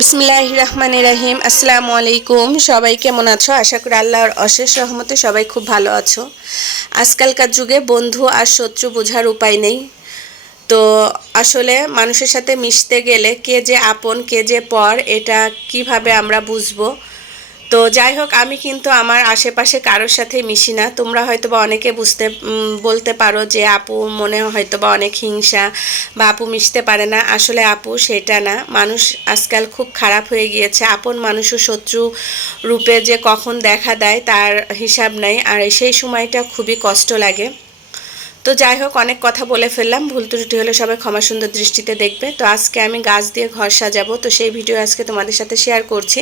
বিসমিল্লাহ রহমান রাহিম। আসসালামু আলাইকুম। সবাই কেমন আছো? আশা করি আল্লাহর অশেষ রহমতে সবাই খুব ভালো আছো। আজকালকার যুগে বন্ধু আর শত্রু বোঝার উপায় নেই। তো আসলে মানুষের সাথে মিশতে গেলে কে যে আপন, কে যে পর, এটা কীভাবে আমরা বুঝব? তো যাই হোক, আমি কিন্তু আমার আশেপাশে কারোর সাথে মিশি না। তোমরা হয়তো বা অনেকে বুঝতে বলতে পারো যে আপু মনে হয়তো বা অনেক হিংসা বা আপু মিশতে পারে না। আসলে আপু সেটা না। মানুষ আজকাল খুব খারাপ হয়ে গিয়েছে। আপন মানুষও শত্রু রূপে যে কখন দেখা দেয় তার হিসাব নাই। আর সেই সময়টা খুবই কষ্ট লাগে। তো যাই হোক, অনেক কথা বলে ফেললাম। ভুল ত্রুটি হলে সবাই ক্ষমা সুন্দর দৃষ্টিতে দেখবে। তো আজকে আমি গাছ দিয়ে ঘর সাজাবো। তো সেই ভিডিও আজকে তোমাদের সাথে শেয়ার করছি।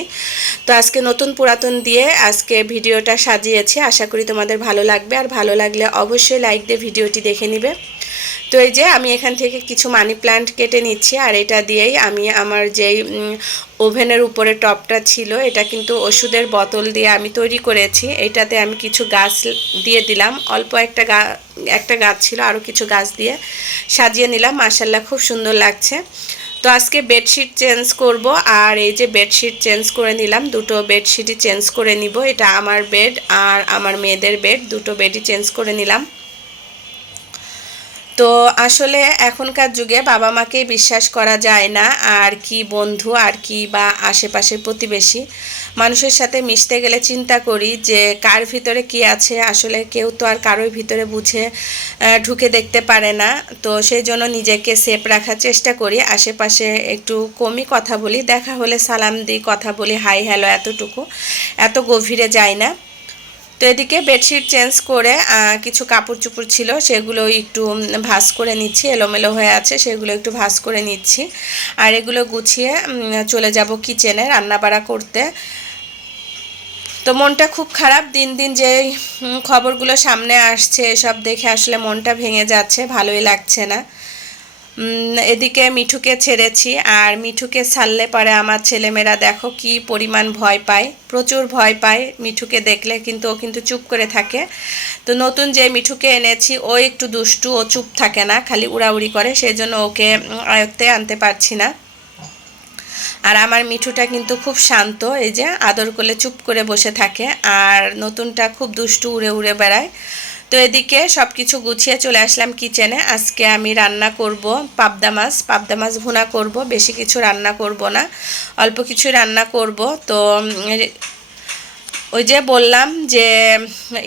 তো আজকে নতুন পুরাতন দিয়ে আজকে ভিডিওটা সাজিয়েছি। আশা করি তোমাদের ভালো লাগবে। আর ভালো লাগলে অবশ্যই লাইক দিয়ে ভিডিওটি দেখে নিবে। তো এই যে আমি এখান থেকে কিছু মানি প্লান্ট কেটে নিচ্ছি, আর এটা দিয়েই আমি আমার যেই ওভেনের উপরে টপটা ছিল, এটা কিন্তু ওষুধের বোতল দিয়ে আমি তৈরি করেছি। এটাতে আমি কিছু গাছ দিয়ে দিলাম, অল্প একটা গা, একটা গাছ ছিল আরও কিছু গাছ দিয়ে সাজিয়ে নিলাম মাসাল্লাহ খুব সুন্দর লাগছে। তো আজকে বেডশিট চেঞ্জ করব, আর এই যে বেডশিট চেঞ্জ করে নিলাম, দুটো বেডশিটই চেঞ্জ করে নিব। এটা আমার বেড আর আমার মেয়েদের বেড দুটো বেডই চেঞ্জ করে নিলাম। তো আসলে এখনকার যুগে বাবা মাকে বিশ্বাস করা যায় না আর কি বন্ধু আর কি বা আশেপাশের প্রতিবেশী। মানুষের সাথে মিশতে গেলে চিন্তা করি যে কার ভিতরে কি আছে। আসলে কেউ তো আর কারোর ভিতরে বুঝে ঢুকে দেখতে পারে না। তো সেই জন্য নিজেকে সেফ রাখার চেষ্টা করি। আশেপাশে একটু কমই কথা বলি। দেখা হলে সালাম দিই, কথা বলি, হাই হ্যালো এতটুকু। এত গভীরে যায় না। তো এদিকে বেডশিট চেঞ্জ করে কিছু কাপড় চুপড় ছিল সেগুলো একটু ভাঁজ করে নিচ্ছি, এলোমেলো হয়ে আছে, সেগুলো একটু ভাঁজ করে নিচ্ছি। আর এগুলো গুছিয়ে চলে যাব কিচেনে রান্নাবাড়া করতে। তো মনটা খুব খারাপ, দিন দিন যে খবরগুলো সামনে আসছে, এসব দেখে আসলে মনটা ভেঙে যাচ্ছে, ভালোই লাগছে না। এদিকে মিঠুকে ছেড়েছি, আর মিঠুকে ছাড়লে পরে আমার ছেলেমেয়েরা দেখো কি পরিমাণ ভয় পায়, প্রচুর ভয় পায় মিঠুকে দেখলে, কিন্তু ও কিন্তু চুপ করে থাকে। তো নতুন যে মিঠুকে এনেছি, ও একটু দুষ্টু, ও চুপ থাকে না, খালি উড়াউড়ি করে সেই জন্য ওকে আয়ত্তে আনতে পারছি না। আর আমার মিঠুটা কিন্তু খুব শান্ত, এই যে আদর করলে চুপ করে বসে থাকে, আর নতুনটা খুব দুষ্টু উড়ে উড়ে বেড়ায়। তো এদিকে সব কিছু গুছিয়ে চলে আসলাম কিচেনে আজকে আমি রান্না করব পাবদা মাছ। পাবদা মাছ ভুনা করব, বেশি কিছু রান্না করব না। অল্প কিছু রান্না করব। তো ওই যে বললাম যে,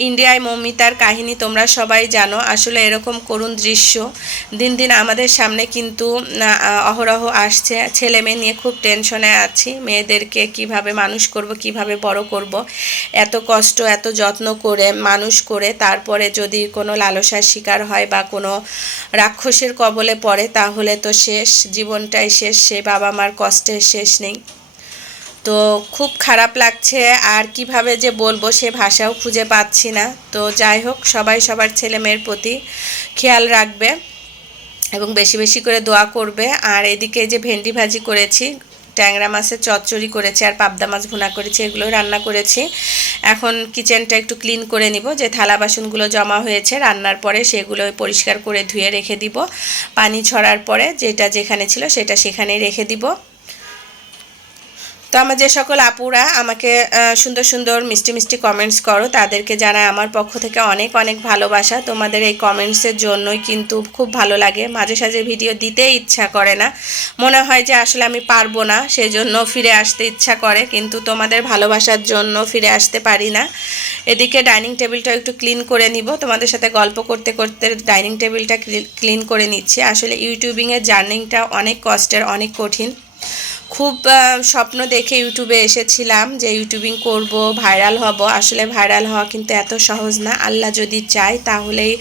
ইন্ডিয়ায় মৌমিতার কাহিনী তোমরা সবাই জানো। আসলে এরকম করুণ দৃশ্য দিন দিন আমাদের সামনে কিন্তু অহরহ আসছে। ছেলে মেয়ে নিয়ে খুব টেনশনে আছি। মেয়েদেরকে কীভাবে মানুষ করব, কীভাবে বড় করব, এত কষ্ট, এত যত্ন করে, মানুষ করে, তারপরে যদি কোনো লালসার শিকার হয় বা কোনো রাক্ষসের কবলে পড়ে, তাহলে তো শেষ। জীবনটাই শেষ। সে বাবা মার কষ্টের শেষ নেই। তো খুব খারাপ লাগছে আর কীভাবে যে বলব সে ভাষাও খুঁজে পাচ্ছি না। তো যাই হোক, সবাই সবার ছেলে মেয়ের প্রতি খেয়াল রাখবে এবং বেশি বেশি করে দোয়া করবে। আর এদিকে যে ভেন্ডি ভাজি করেছি, ট্যাংরা মাছের চচ্চড়ি করেছি আর পাবদা মাছ ভুনা করেছি এগুলো রান্না করেছি। এখন কিচেনটা একটু ক্লিন করে নিব, যে থালা বাসনগুলো জমা হয়েছে, রান্নার পরে সেগুলো পরিষ্কার করে ধুয়ে রেখে দিব। পানি ছড়ার পরে যেটা যেখানে ছিল সেটা সেখানেই রেখে দিব। তো আমার যে সকল আপুরা আমাকে সুন্দর সুন্দর মিষ্টি মিষ্টি কমেন্টস করো, তাদেরকে জানায় আমার পক্ষ থেকে অনেক অনেক ভালোবাসা। তোমাদের এই কমেন্টসের জন্যই কিন্তু খুব ভালো লাগে। মাঝে সাঝে ভিডিও দিতে ইচ্ছা করে না। মনে হয় যে আসলে আমি পারব না, সেজন্য ফিরে আসতে ইচ্ছা করে, কিন্তু তোমাদের ভালোবাসার জন্য ফিরে আসতে পারি না। এদিকে ডাইনিং টেবিলটা একটু ক্লিন করে নিব। তোমাদের সাথে গল্প করতে করতে ডাইনিং টেবিলটা ক্লিন করে নিচ্ছি। আসলে ইউটিউবিংয়ের জার্নিংটা অনেক কষ্টের, অনেক কঠিন। খুব স্বপ্ন দেখে ইউটিউবে এসেছিলাম যে ইউটিউবিং করব, ভাইরাল হব। আসলে ভাইরাল হওয়া কিন্তু এত সহজ না। আল্লাহ যদি চায় তাহলেই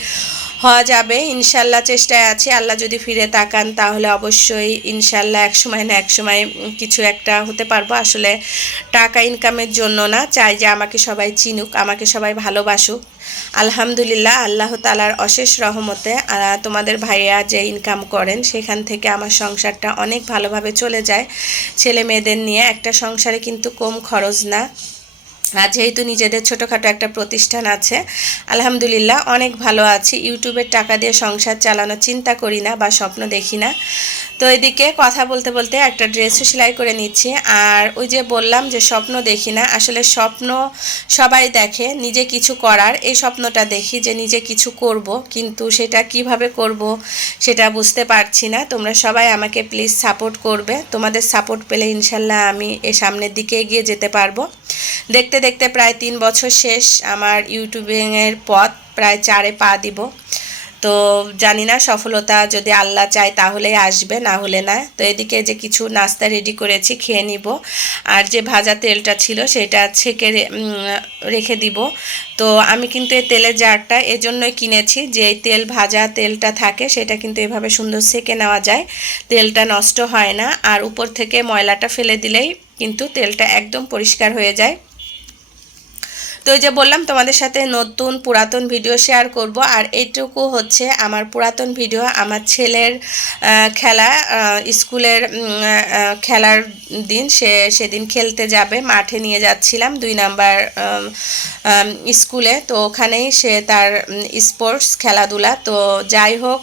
হওয়া যাবে। ইনশাল্লাহ চেষ্টায় আছি। আল্লাহ যদি ফিরে তাকান, তাহলে অবশ্যই ইনশাল্লাহ এক সময় না এক সময় কিছু একটা হতে পারব। আসলে টাকা ইনকামের জন্য না, চাই যে আমাকে সবাই চিনুক, আমাকে সবাই ভালোবাসুক। আলহামদুলিল্লাহ, আল্লাহ তালার অশেষ রহমতে তোমাদের ভাইয়া যে ইনকাম করেন, সেখান থেকে আমার সংসারটা অনেক ভালোভাবে চলে যায়। ছেলে মেয়েদের নিয়ে একটা সংসারে কিন্তু কম খরচ না। আর যেহেতু নিজেদের ছোটোখাটো একটা প্রতিষ্ঠান আছে, আলহামদুলিল্লাহ অনেক ভালো আছি। ইউটিউবের টাকা দিয়ে সংসার চালানোর চিন্তা করি না বা স্বপ্ন দেখি না। তো এদিকে কথা বলতে বলতে একটা ড্রেসও সেলাই করে নিচ্ছি। আর ওই যে বললাম যে স্বপ্ন দেখি না, আসলে স্বপ্ন সবাই দেখে, নিজে কিছু করার, এই স্বপ্নটা দেখি যে নিজে কিছু করব, কিন্তু সেটা কীভাবে করব সেটা বুঝতে পারছি না। তোমরা সবাই আমাকে প্লিজ সাপোর্ট করবে। তোমাদের সাপোর্ট পেলে ইনশাল্লাহ আমি এ সামনের দিকে এগিয়ে যেতে পারব। দেখতে দেখতে প্রায় তিন বছর শেষ আমার ইউটিউবিংয়ের পথ প্রায় চারে পা দিব। তো জানি না সফলতা যদি আল্লাহ চায় তাহলেই আসবে, না হলে না। তো এদিকে যে কিছু নাস্তা রেডি করেছি খেয়ে নিব। আর যে ভাজা তেলটা ছিল সেটা ছেঁকে রেখে দিব। তো আমি কিন্তু এই তেলের জারটা এজন্যই কিনেছি যে তেল, ভাজা তেলটা থাকে সেটা কিন্তু এভাবে সুন্দর সেকে নেওয়া যায়। তেলটা নষ্ট হয় না। আর উপর থেকে ময়লাটা ফেলে দিলেই কিন্তু তেলটা একদম পরিষ্কার হয়ে যায়। তো এই যে বললাম, তোমাদের সাথে নতুন পুরাতন ভিডিও শেয়ার করব। আর এইটুকু হচ্ছে আমার পুরাতন ভিডিও আমার ছেলের খেলা স্কুলের খেলার দিন। সে সেদিন খেলতে যাবে, মাঠে নিয়ে যাচ্ছিলাম দুই নাম্বার স্কুলে। তো ওখানেই সে তার স্পোর্টস খেলাধুলা। তো যাই হোক,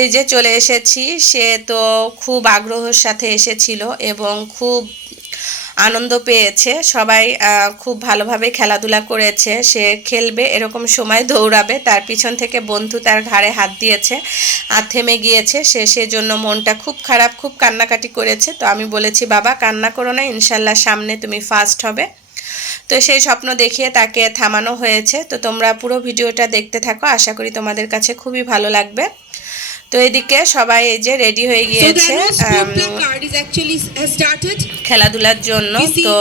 এই যে চলে এসেছি। সে তো খুব আগ্রহের সাথে এসেছিল এবং খুব আনন্দ পেয়েছে। সবাই খুব ভালোভাবে খেলাধুলা করেছে। সে খেলবে, এরকম সময় দৌড়াবে। তার পিছন থেকে বন্ধু তার ঘাড়ে হাত দিয়েছে আর থেমে গিয়েছে। সে সেজন্য মনটা খুব খারাপ, খুব কান্নাকাটি করেছে। তো আমি বলেছি, বাবা, কান্না করো না, ইনশাল্লাহ সামনে তুমি ফার্স্ট হবে। তো সেই স্বপ্ন দেখিয়ে তাকে থামানো হয়েছে। তো তোমরা পুরো ভিডিওটা দেখতে থাকো। আশা করি তোমাদের কাছে খুবই ভালো লাগবে। তো এদিকে সবাই এই যে রেডি হয়ে গিয়েছে um, খেলাধুলার জন্য তো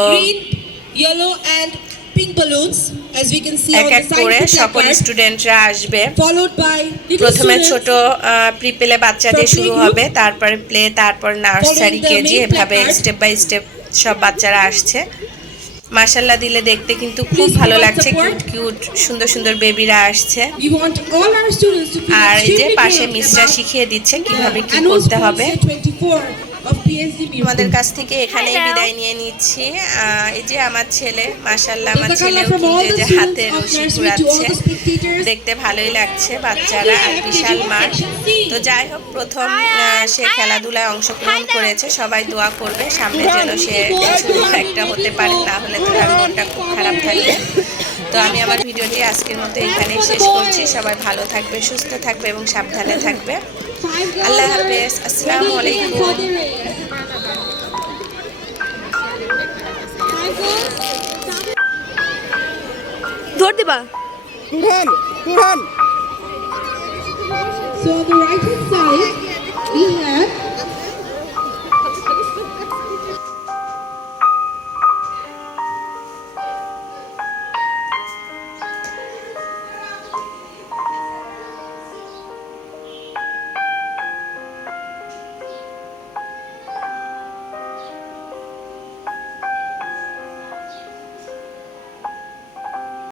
এক এক করে সকল স্টুডেন্টরা আসবে। প্রথমে ছোট প্রিপেলে বাচ্চাদের শুরু হবে তারপরে প্লে তারপর নার্সারি কেজি এভাবে স্টেপ বাই স্টেপ সব বাচ্চারা আসছে। মাশাল্লাহ দিলে দেখতে কিন্তু খুব ভালো লাগছে। কিউট কিউট সুন্দর সুন্দর বেবিরা আসছে। আর যে পাশে মিস্টার শিখিয়ে দিচ্ছে কীভাবে কি করতে হবে। Year 24 of PSD তোমাদের কাছ থেকে এখানেই বিদায় নিয়ে নিচ্ছি। আহ, এই যে আমার ছেলে মাশাল্লাহ আমার ছেলেও কিন্তু যে হাতে রশি ঘুরাচ্ছে। দেখতে ভালোই লাগছে বাচ্চারা আর বিশাল মাঠ তো যাই হোক প্রথম আহ, সে খেলাধুলায় অংশগ্রহণ করেছে সবাই দোয়া করবে। সামনে যেন সে একটা হতে পারে তাহলে তো তার মনটা খুব খারাপ থাকবে। তো আমি আমার ভিডিওটি আজকের মতো এখানেই শেষ করছি। সবাই ভালো থাকবে সুস্থ থাকবে এবং সাবধানে থাকবে। আল্লাহ হাফেজ। আসসালামু আলাইকুম। ধর দিবা। So on the right hand side,